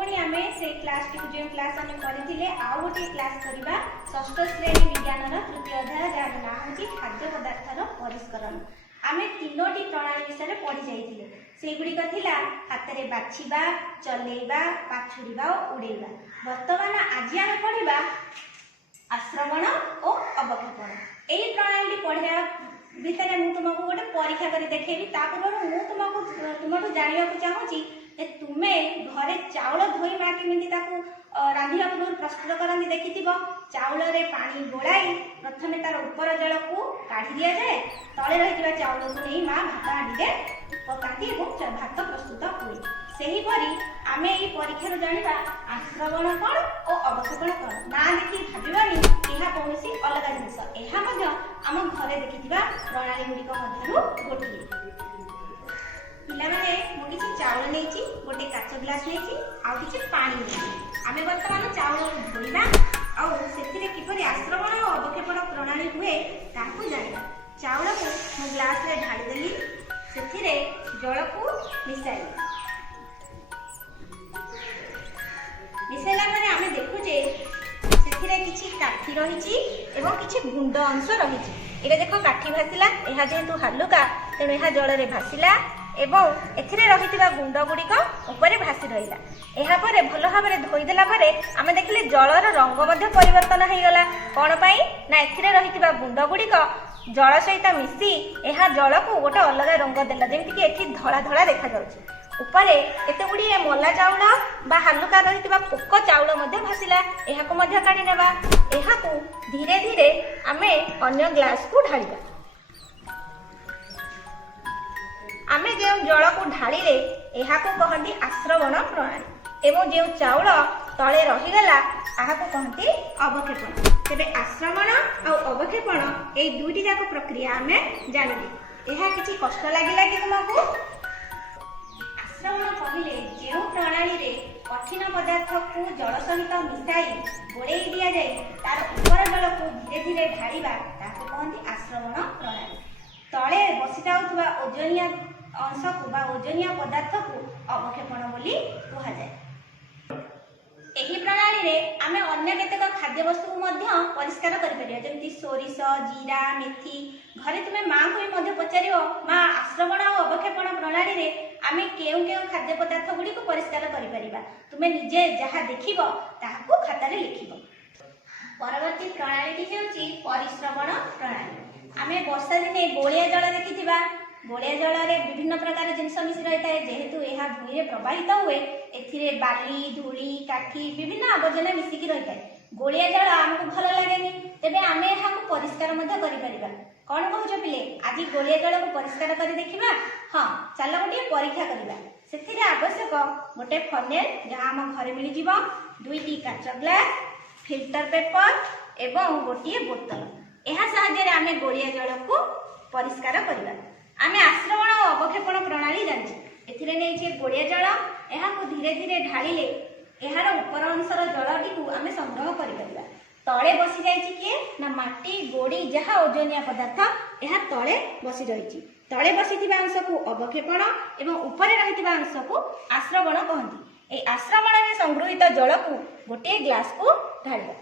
पुणी आम से क्लास टी जो क्लास आम करते आउ गोटे क्लास करवा षष्ठ श्रेणी विज्ञान तृतीय अध्याय जार ना हूँ खाद्य पदार्थर परिष्करण। आम तीनोटी प्रणाली विषय पढ़ी जाइए से गुड़िक थिला हाथ में बाछिबा चलेबा पाछुड़ीबा और उड़ेबा। वर्तमान आज आम पढ़ा आश्रवण और अवक्षेपण। यही प्रणाली पढ़ा भितर मुझे तुमको गोटे परीक्षा कर देखी पूर्व मुझे तुमको जानवा चाहूँगी तुमे घरे चाउल धोई माँ केमी रांधिया पूर्व प्रस्तुत करती देखी चाउल रे पानी गोलाई प्रथम तार ऊपर जल को काढ़ी दि जाए तले रही चाउल को नहीं माँ भात हांडी पकाती और भात प्रस्तुत हुए। सेहीपरि आम ये परीक्षार जाना आश्रवण कौन और अवक्षेपण कौन ना देखी भावानी यह कौन अलग जिनस आम घरे देखी प्रणाली गुड़िक गोटे पिलाने मुझे चाउल नहीं गोटे काच ग्लास नहीं आउ कि पानी आम बर्तमान चाउल धोइबा और से किपरि आश्रवण और अवक्षेपण प्रणाली हुए ताकू जाना। चाउल को मु ग्लास रे ढाली देली से जल को मिसाई मिसाइला आम देखुचे किसी काठी रही किसी गुंड अंश रही। ये देख काठी भासिला यह जेहेतु हालुका तेणु यह जल में भासिला एवं एथिरे रहितिबा गुंड गुड़िक ऊपर भासी रहिला। एहा परे भल भाबरे धोईदेला परे आमे देखिले जलर रंग मध्ये परिवर्तन हो गला। कौन पाई ना एथिरे रहितिबा गुंड गुड़िक जल सहित मिसी एहा जल को गोटे अलग रंग देला जेमति कि एठी धला धला देखा जाउछि। ऊपर केते गुडी मला चाउल बा हालुका रहितिबा पोक चाउल मध्ये भासिला एहाको मध्ये काढी नेबा। एहाको धीरे धीरे आमे अन्य ग्लास को ढालिबा। आमे जो जल को ढालिले एहाको कहती आश्रवण प्रणाली एवं जो चाउल तले रहीगला आहाको कहती अवक्षेपण। तेबे आश्रवण और अवक्षेपण ए दुईटी जाक प्रक्रिया आमे जानिले। एहा किछि कष्ट लागिला कि तुमको? आश्रवण कहिले जो प्रणाली रे कठिन पदार्थ को जल सहित मिसाई गोड़े दिया जाए तार ऊपर जल को धीरे धीरे ढालिबा ताको कहती आश्रवण प्रणाली। तले बसी जाउथबा ओजनिया अंश को बा ओजनिया पदार्थ को अवक्षेपण बोली कहा जाए। एही प्रणाली रे आमे अन्य केतेक खाद्य वस्तु को परिष्कार कर परिया जेमति सोरिष जीरा मेथी। घरे तुमे माँ को भी पचारियो माँ आश्रवण और अवक्षेपण प्रणाली रे आमे केउ केउ खाद्य पदार्थ गुडी को परिष्कार कर परिबा। तुमे निजे जहा देखिबो ताहाको खाता रे लिखिबो। परवर्ती प्रणाली की हेउची परिश्रवण प्रणाली। आमे वर्षा दिने गोलिया जल देखिथिबा गोलिया जल में विभिन्न प्रकार जिनस मिसी रही है जेहेतु यह भूमि प्रवाहित हुए एथिरे बाली धूली काठी विभिन्न आवर्जना मिसिकी रही है। गोलिया जल आमको भल लगे तेबे आमे यहाको परिष्कार कर कौन कहूच पिले आज गोलिया जल को परिष्कार कर देखा। हाँ चल गोटे परीक्षा करवा से आवश्यक गोटे फनेल जहाँ आम घरे मिल जाव दुईटी काच ग्लास फिल्टर पेपर एवं गोटे बोतल यह साहाय्य आमे गोलिया जल को परिष्कार करवा। आमे आश्रवण और अवक्षेपण प्रणाली जानी एथिरे नहीं गोलिया जल यहाँ धीरे धीरे ढालिले यार ऊपर अंशर जलटी को आमे संग्रह कर तले बसी जाइए किए ना माटी गोड़ी जहाँ ओजनिया पदार्थ यह तले बसी रही। तले बसी अंश को अवक्षेपण एवं ऊपर रही अंश को आश्रवण कहती। ए आश्रवण में संगृहित जल को गोटे ग्लास को ढालिबा।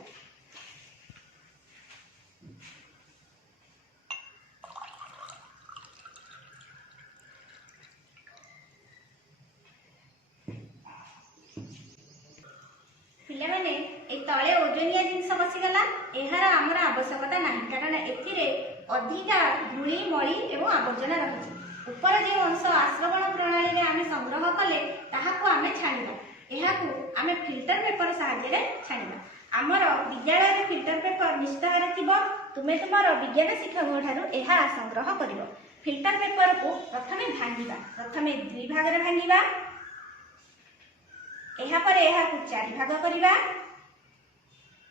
पिलाने तले ओजनिया जिनस बसीगला यार आमर आवश्यकता ना कारण एथिरे अधिका धूली मली एवं आवर्जना रही। ऊपर जो अंश आश्रवण प्रणाली रे आमे संग्रह कले ताहाको आमे छाणिबा। एहाकू आमे फिल्टर पेपर साहाय्य छाणिबा। आमर विद्यालय फिल्टर पेपर निश्चित भाव थिबो तुमे तुमर विज्ञान शिक्षक ठारू एहा संग्रह करिवो। फिल्टर पेपर को प्रथमे भांगिबा प्रथमे दुई भाग रे भांगिबा एहा परे एहा को चारि भाग करिबा।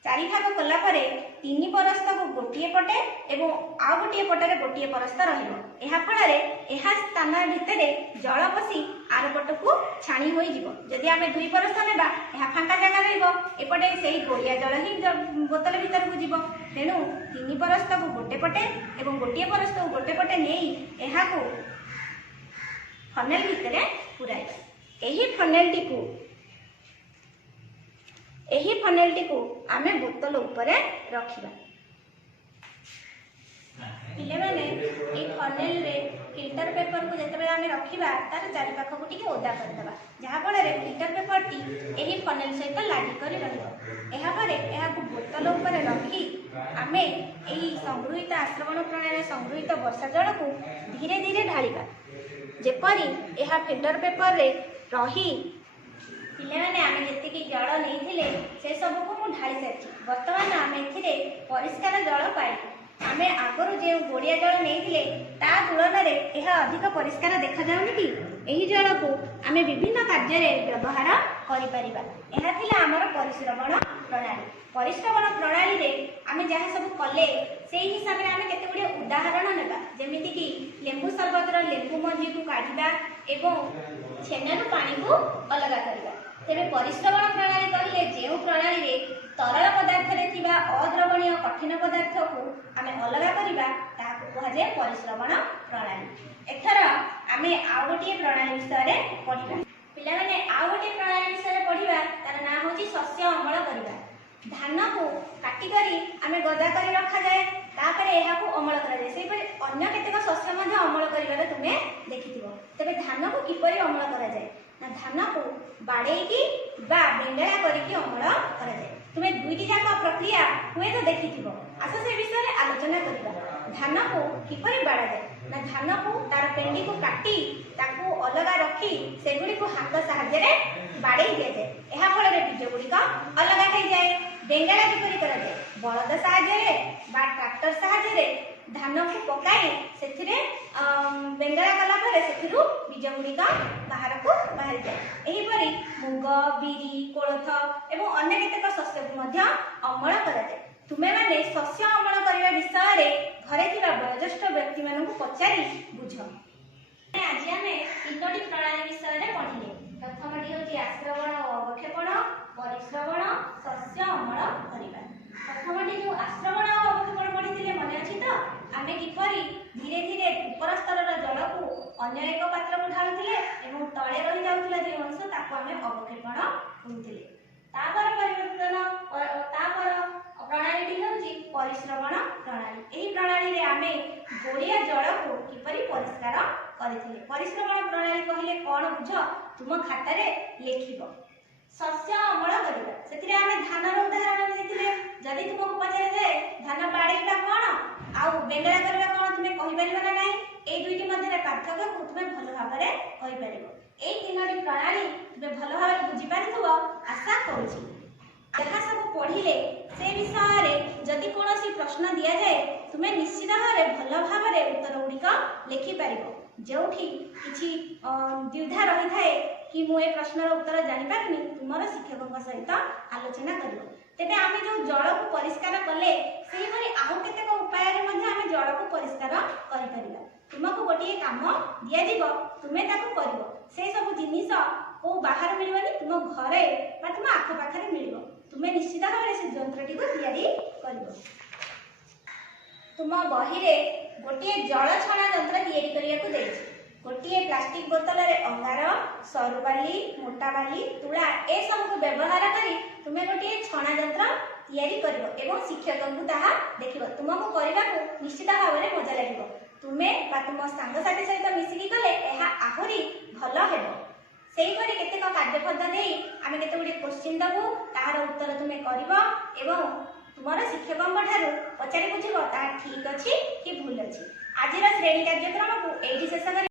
चारि भाग कला परे तीन परस्त को गोटिए पटे एवं आ गोटिए पटरे गोटिए परस्त रहिबो। एहा फଳରେ एहा स्थान भितरे जल बसी आर पट को छाणी होई जिवो। जदि आमे दुई परस्त नेबा एहा फांका जगह रहिबो एपटे सेही गोलिया जल ही बोतल भीतर को जिवो। तेणु तीन परस्त को गोटे पटे एवं गोटिए परस्त को गोटे पटे नेई एहा को फनेल भितरे पुराइबा। एही फनेल टी को ଏହି ଫନେଲଟିକୁ ଆମେ ବୋତଲ ଉପରେ ରଖିବା। ପିଲାମାନେ এই ଫନେଲରେ ଫିଲ୍ଟର ପେପରକୁ ଯେତେବେଳେ ଆମେ ରଖିବା ତାର ଚାରିପାଖକୁ ଟିକେ ଓଦା କରିଦେବା, ଯାହାଫଳରେ ଫିଲ୍ଟର ପେପରଟି ଏହି ଫନେଲ ସହିତ ଲାଗି କରି ରହିବ। ଏହାପରେ ଏହାକୁ ବୋତଲ ଉପରେ ରଖି ଆମେ ଏହି ସଂଗୃହୀତ ଆଶ୍ରବଣ ପ୍ରଣାଳୀରେ ସଂଗୃହୀତ ବର୍ଷା ଜଳକୁ ଧୀରେ ଧୀରେ ଢାଳିବା, ଯେପରି ଏହା ଫିଲ୍ଟର ପେପରରେ ରହି। ପିଲାମାନେ ଆମେ ଯେତିକି ଜଳ ନେଇଥିଲେ ସେ ସବୁକୁ ମୁଁ ଢାଳି ସାରିଛି। ବର୍ତ୍ତମାନ ଆମେ ଏଥିରେ ପରିଷ୍କାର ଜଳ ପାଇବୁ। ଆମେ ଆଗରୁ ଯେଉଁ ଗୋଳିଆ ଜଳ ନେଇଥିଲେ ତା ତୁଳନାରେ ଏହା ଅଧିକ ପରିଷ୍କାର ଦେଖାଯାଉନି କି? ଏହି ଜଳକୁ ଆମେ ବିଭିନ୍ନ କାର୍ଯ୍ୟରେ ବ୍ୟବହାର କରିପାରିବା। ଏହା ଥିଲା ଆମର ପରିଶ୍ରବଣ ପ୍ରଣାଳୀ। ପରିଶ୍ରବଣ ପ୍ରଣାଳୀରେ ଆମେ ଯାହା ସବୁ କଲେ ସେହି ହିସାବରେ ଆମେ କେତେଗୁଡ଼ିଏ ଉଦାହରଣ ନେବା, ଯେମିତିକି ଲେମ୍ବୁ ସର୍ବତର ଲେମ୍ବୁ ମଞ୍ଜିକୁ କାଢ଼ିବା ଏବଂ ଛେନାରୁ ପାଣିକୁ ଅଲଗା କରିବା। ତେବେ ପରିଶ୍ରବଣ ପ୍ରଣାଳୀ କହିଲେ ଯେଉଁ ପ୍ରଣାଳୀରେ ତରଳ ପଦାର୍ଥରେ ଥିବା ଅଦ୍ରବଣୀୟ କଠିନ ପଦାର୍ଥକୁ ଆମେ ଅଲଗା କରିବା ତାହାକୁ କୁହାଯାଏ ପରିଶ୍ରବଣ ପ୍ରଣାଳୀ। ଏଥର ଆମେ ଆଉ ଗୋଟିଏ ପ୍ରଣାଳୀ ବିଷୟରେ ପଢ଼ିବା। ପିଲାମାନେ ଆଉ ଗୋଟିଏ ପ୍ରଣାଳୀ ବିଷୟରେ ପଢ଼ିବା, ତାର ନାଁ ହେଉଛି ଶସ୍ୟ ଅମଳ କରିବା। ଧାନକୁ କାଟି କରି ଆମେ ଗଦା କରି ରଖାଯାଏ, ତାପରେ ଏହାକୁ ଅମଳ କରାଯାଏ। ସେହିପରି ଅନ୍ୟ କେତେକ ଶସ୍ୟ ମଧ୍ୟ ଅମଳ କରିବାର ତୁମେ ଦେଖିଥିବ। ତେବେ ଧାନକୁ କିପରି ଅମଳ କରାଯାଏ ନା ଧାନକୁ ବାଡ଼େଇକି ବା ବେଙ୍ଗଳା କରିକି ଅମଳ କରାଯାଏ। ତୁମେ ଦୁଇଟି ଯାକ ପ୍ରକ୍ରିୟା ହୁଏତ ଦେଖିଥିବ। ଆସ ସେ ବିଷୟରେ ଆଲୋଚନା କରିବା। ଧାନକୁ କିପରି ବାଡ଼ାଯାଏ ନା ଧାନକୁ ତାର ପେଣ୍ଡିକୁ କାଟି ତାକୁ ଅଲଗା ରଖି ସେଗୁଡ଼ିକୁ ହାତ ସାହାଯ୍ୟରେ ବାଡ଼େଇ ଦିଆଯାଏ। ଏହା ଫଳରେ ବୀଜ ଗୁଡ଼ିକ ଅଲଗା ହେଇଯାଏ। ବେଙ୍ଗଳା କିପରି କରାଯାଏ? ବଳଦ ସାହାଯ୍ୟରେ ବା ଟ୍ରାକ୍ଟର ସାହାଯ୍ୟରେ ଧାନକୁ ପକାଇ ସେଥିରେ ବେଙ୍ଗଳା କଲା ପରେ ସେଥିରୁ ବୀଜ ଗୁଡ଼ିକ ବାହାରକୁ ବାହାରିଯାଏ। ଏହିପରି ମୁଗ, ବିରି, କୋଳଥ ଏବଂ ଅନ୍ୟ କେତେକ ଶସ୍ୟକୁ ମଧ୍ୟ ଅମଳ କରାଯାଏ। ତୁମେମାନେ ଶସ୍ୟ ଅମଳ କରିବା ବିଷୟରେ ଘରେ ଥିବା ବୟୋଜ୍ୟେଷ୍ଠ ବ୍ୟକ୍ତିମାନଙ୍କୁ ପଚାରି ବୁଝ। ଆଜି ଆମେ ତିନୋଟି ପ୍ରଣାଳୀ ବିଷୟରେ ପଢ଼ିଲେ। ପ୍ରଥମଟି ହେଉଛି ଆଶ୍ରବଣ ଓ ଅବକ୍ଷେପଣ, ପରିଶ୍ରବଣ, ଶସ୍ୟ ଅମଳ କରିବା। ପ୍ରଥମଟି ଯେଉଁ ଆଶ୍ରବଣ ଓ ଅବକ୍ଷେପଣ ପଢ଼ିଥିଲେ ମନେ ଅଛି ତ? ଆମେ କିପରି ଧୀରେ ଧୀରେ ଉପର ସ୍ତରର ଜଳକୁ ଅନ୍ୟ ଏକ ପାତ୍ରକୁ ଢାଳୁଥିଲେ ଏବଂ ତଳେ ରହିଯାଉଥିଲା ଯେଉଁ ଅଂଶ ତାକୁ ଆମେ ଅବକ୍ଷେପଣ କହୁଥିଲେ। ତାପର ପ୍ରଣାଳୀଟି ହେଉଛି ପରିଶ୍ରବଣ ପ୍ରଣାଳୀ। ଏହି ପ୍ରଣାଳୀରେ ଆମେ ଗୋଳିଆ ଜଳକୁ କିପରି ପରିଷ୍କାର କରିଥିଲେ। ପରିଶ୍ରବଣ ପ୍ରଣାଳୀ କହିଲେ କ'ଣ ବୁଝ? ତୁମ ଖାତାରେ ଲେଖିବ। ଶସ୍ୟ ଅମଳ କରିବା, ସେଥିରେ ଆମେ ଧାନର ଉଦାହରଣ ଦେଇଥିଲେ। ଯଦି ତୁମକୁ ପଚରାଯାଏ ଧାନ ବାଡ଼େଇବା କ'ଣ ଆଉ ବେଙ୍ଗଳା କରିବା କ'ଣ, ତୁମେ କହିପାରିବ ନା ନାହିଁ? এই দুইটি ମଧ୍ୟରେ ପାର୍ଥକ୍ୟକୁ ତୁମେ ଭଲ ଭାବରେ କହିପାରିବ। এই ତିନୋଟି ପ୍ରଣାଳୀ ତୁମେ ଭଲ ଭାବରେ ବୁଝିପାରିଥିବ ଆଶା କରୁଛି। ଯାହା ସବୁ ପଢ଼ିଲେ ସେ ବିଷୟରେ ଯଦି କୌଣସି ପ୍ରଶ୍ନ ଦିଆଯାଏ ତୁମେ ନିଶ୍ଚିତ ଭାବରେ ଭଲ ଭାବରେ ଉତ୍ତର ଗୁଡ଼ିକ ଲେଖିପାରିବ। ଯେଉଁଠି କିଛି ଦ୍ୱିଧା ରହିଥାଏ କି ମୁଁ ଏ ପ୍ରଶ୍ନର ଉତ୍ତର ଜାଣିପାରୁନି, ତୁମର ଶିକ୍ଷକଙ୍କ ସହିତ ଆଲୋଚନା କରିବ। ତେବେ ଆମେ ଯେଉଁ ଜଳକୁ ପରିଷ୍କାର କଲେ ସେହିପରି ଆଉ କେତେକ ଉପାୟରେ ମଧ୍ୟ ଆମେ ଜଳକୁ ପରିଷ୍କାର କରିପାରିବା। ତୁମକୁ ଗୋଟିଏ କାମ ଦିଆଯିବ, ତୁମେ ତାକୁ କରିବ। ସେ ସବୁ ଜିନିଷ କେଉଁ ବାହାରେ ମିଳିବନି, ତୁମ ଘରେ ବା ତୁମ ଆଖପାଖରେ ମିଳିବ। ତୁମେ ନିଶ୍ଚିତ ଭାବରେ ସେ ଯନ୍ତ୍ରଟିକୁ ତିଆରି କରିବ। ତୁମ ବହିରେ ଗୋଟିଏ ଜଳ ଛଣା ଯନ୍ତ୍ର ତିଆରି କରିବାକୁ ଦେଇଛି। ଗୋଟିଏ ପ୍ଲାଷ୍ଟିକ ବୋତଲରେ ଅଙ୍ଗାର, ସରୁ ବାଲି, ମୋଟା ବାଲି, ତୁଳା ଏସବୁକୁ ବ୍ୟବହାର କରି ତୁମେ ଗୋଟିଏ ଛଣା ଯନ୍ତ୍ର ତିଆରି କରିବ ଏବଂ ଶିକ୍ଷକଙ୍କୁ ତାହା ଦେଖିବ। ତୁମକୁ କରିବାକୁ ନିଶ୍ଚିତ ଭାବରେ ମଜା ଲାଗିବ। ତୁମେ ବା ତୁମ ସାଙ୍ଗସାଥି ସହିତ ମିଶିକି କଲେ ଏହା ଆହୁରି ଭଲ ହେବ। ସେହିପରି କେତେକ କାର୍ଯ୍ୟପଦ ଦେଇ ଆମେ କେତେଗୁଡ଼ିଏ କୋଶ୍ଚିନ୍ ଦେବୁ, ତାହାର ଉତ୍ତର ତୁମେ କରିବ ଏବଂ ତୁମର ଶିକ୍ଷକଙ୍କ ଠାରୁ ପଚାରି ବୁଝିବ ତାହା ଠିକ୍ ଅଛି କି ଭୁଲ ଅଛି। ଆଜିର ଶ୍ରେଣୀ କାର୍ଯ୍ୟକ୍ରମକୁ ଏଇଠି ଶେଷ କରି